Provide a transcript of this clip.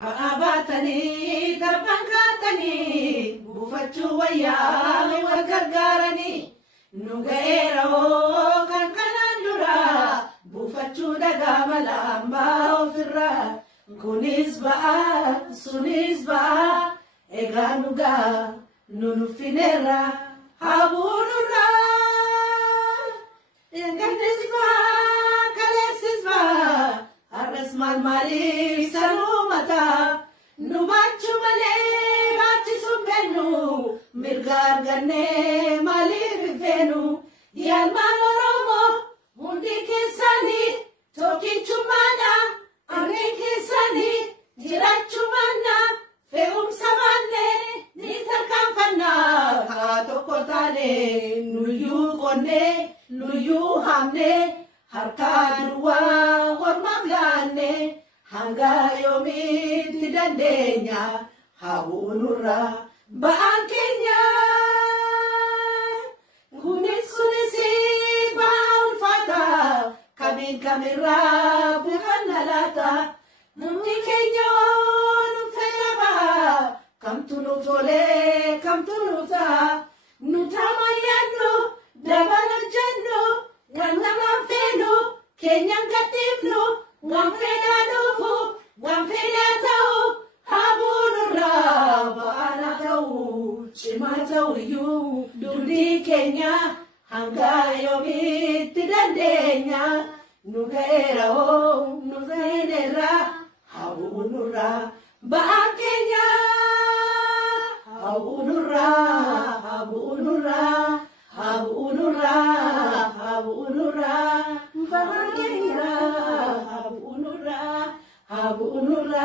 Abatani darbankatani bufachu wayami wagargarani nugaera ho kankanandura bufachu dagamalamba ofirra kunis ba'a sunis ba'a eganuga nunufinera habunura enganesba kalesisba arasmal mali salumata nubachu male bachi sumbenu mirgar ganne mali vivenu yalman oromo hundi kesani toki chumana arre kesani jirachu mana feum samane nitarkamfana hato kotane nuyu konne nuyu hamne harka durwa warmamlane hanga yomitti dandenya habunura ba'an kenya kunisi ba'un fata kamin kamera bufanalata namni kenya nufelaba kamtunu tole kamtunu ta nutamayano dabana janno ganama feno kenya katifno Wamfedanofu, wamfedatau, habunura, baanatau, chimatau yu, duri Kenya, hanga yomitti dandenya, nugaera o, nuvenera, habunura, baan Kenya, habunura, habunura, habunura, habunura, baan Kenya. Habunura,